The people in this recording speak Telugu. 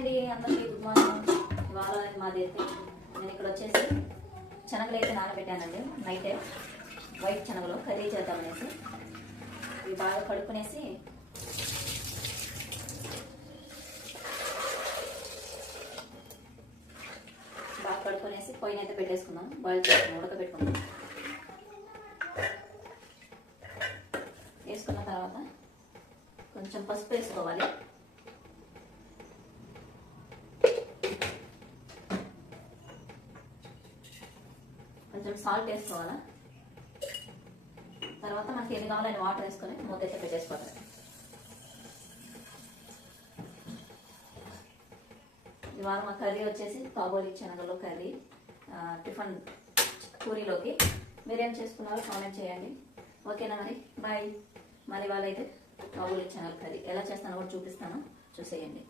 అండి, అందరికీ గుడ్ మార్నింగ్. ఇవాళ మాది అయితే నేను ఇక్కడ వచ్చేసి శనగలు అయితే నానబెట్టానండి. నైటే వైట్ శనగలు కర్రీ చేద్దామనేసి ఇవి బాగా కడుక్కునేసి పొయ్యిన అయితే పెట్టేసుకుందాం. బాయిల్ చేసుకుని ఉడకబెట్టుకుందాం. వేసుకున్న తర్వాత కొంచెం పసుపు వేసుకోవాలి. కొంచెం సాల్ట్ వేసుకోవాలా. తర్వాత మనకి ఎన్ని కావాలని వాటర్ వేసుకొని మూత అయితే పెట్టేసుకోవాలి. ఇవాళ మా కర్రీ వచ్చేసి కాబోలి శనగలు కర్రీ, టిఫిన్ పూరీలోకి. మీరేం చేసుకున్నారో కామెంట్ చేయండి. ఓకేనా మరి, బాయ్. మరి ఇవాళ అయితే కాబోలి శనగల కర్రీ ఎలా చేస్తానో కూడా చూపిస్తాను, చూసేయండి.